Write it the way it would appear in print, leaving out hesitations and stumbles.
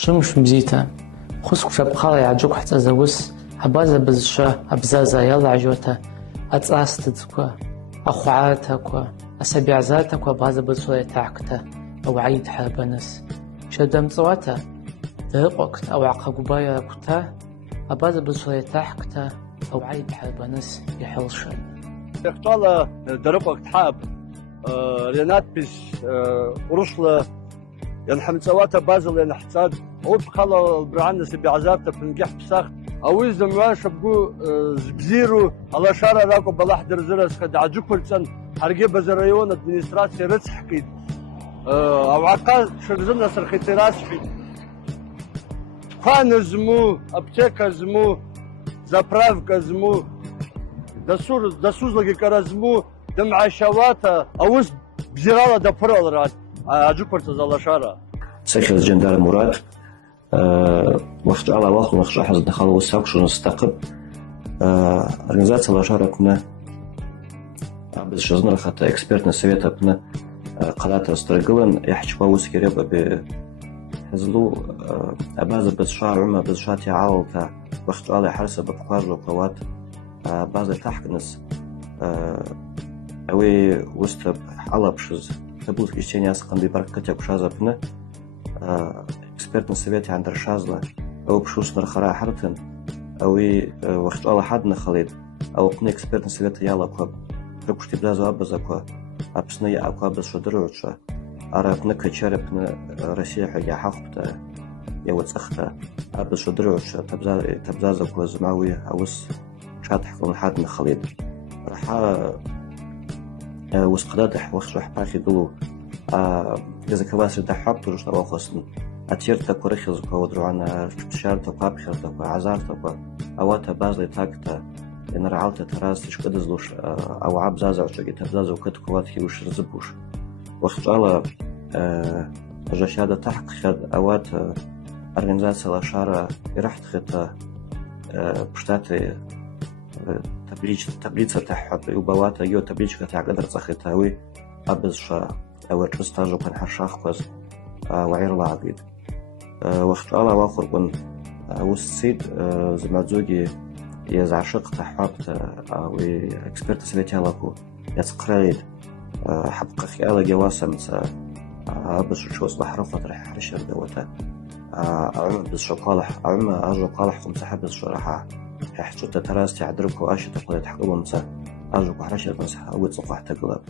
شمش مزيتا خسك شبخارة يعجوك حتى زوس هبازا بزشا أبزازا يلا عجوتا أتأستدكوا أخوعاتكوا أسابيعزاتكوا بازا بزشا يتعكتا أو عيد حابنس شدام صواتا درقوكت أو عقاقبايا كتا أبازا بزشا يتعكتا أو عيد حابنس يحلشا يختال درقوكت حاب رينات بيش ورشلة ينحمد سواتا بازل ينحتاد عود خلا البرعنس بعزارته بنجح بساخ أوي زمان شبقو زبزيرو على شارع راكو بلاح درزرس قد عجوك فرسان حرقي بزريون ادمنستراسي رتح كيد أو عقال شرزنا سرخيتي راسحي خان زمو أبتيك زمو زبرافك زمو دسوز لقي زمو دم عشواتا أوز بزيرالة دفرال راد عجوك فرسان على شارع سكر الجندار مراد وقت على وقت وقت حز دخل وساق شو نستقب организация лошара куна без шазнар хата экспертный совет апна قلات استرجلن يحكوا وسكريب بحزلو أباز بتشار عما بتشاتي عالتا وقت على حرسة بقواج وقوات بعض تحكنس أوي وستب على بشز تبوت كيشتيني أسقن ببركة بشازة بنا экспертный совет عند الشازلة أو بشوس نرخرا حرتن أوي وقت على حد نخليد أو قني экспертный совет يلا كوب كبشتي بلازو أبزا كوب أبسني أكوا بس شدروتشا أرابنا كشربنا روسيا حاجة حقبتا يوتسختا أبس شدروتشا تبزازا كوا زماوي أوس شاطح كون حد نخليد راح وسقداتح وخش راح باخي دلو إذا كواسر دحاب تروش نواخصن أتيرتا كوريخز كوا ودروعنا شارتا كوا بخيرتا كوا عزارتا كوا أواتا بازلي تاكتا إن رعالتا تراز تشكد زلوش أو عبزازا وشجي تبزازا وكت كوات هيوش رزبوش وقت على جشادة تحق خد أوات организация لاشارة يرحت خطة بشتاتي таблица تحب وبواتا يو табличка تاع قدر تخطاوي أبز شا أو تستاجو كان حرشاخ كوز وعير العقيد وقت على واخر بن والسيد زمازوجي يزعشق تحبت أو إكسبرت سبيتي لكو يتقرأيد حبقى خيالة جواسة مثلا بس شو أصبح رفض رح حرشر دوتا عم بس شقالح عم أجو قالح كم سحب بس شرحة حشوت تراستي عدركو أشي تقول تحققوا مثلا أجو حرشر مثلا أو تصفح تقلب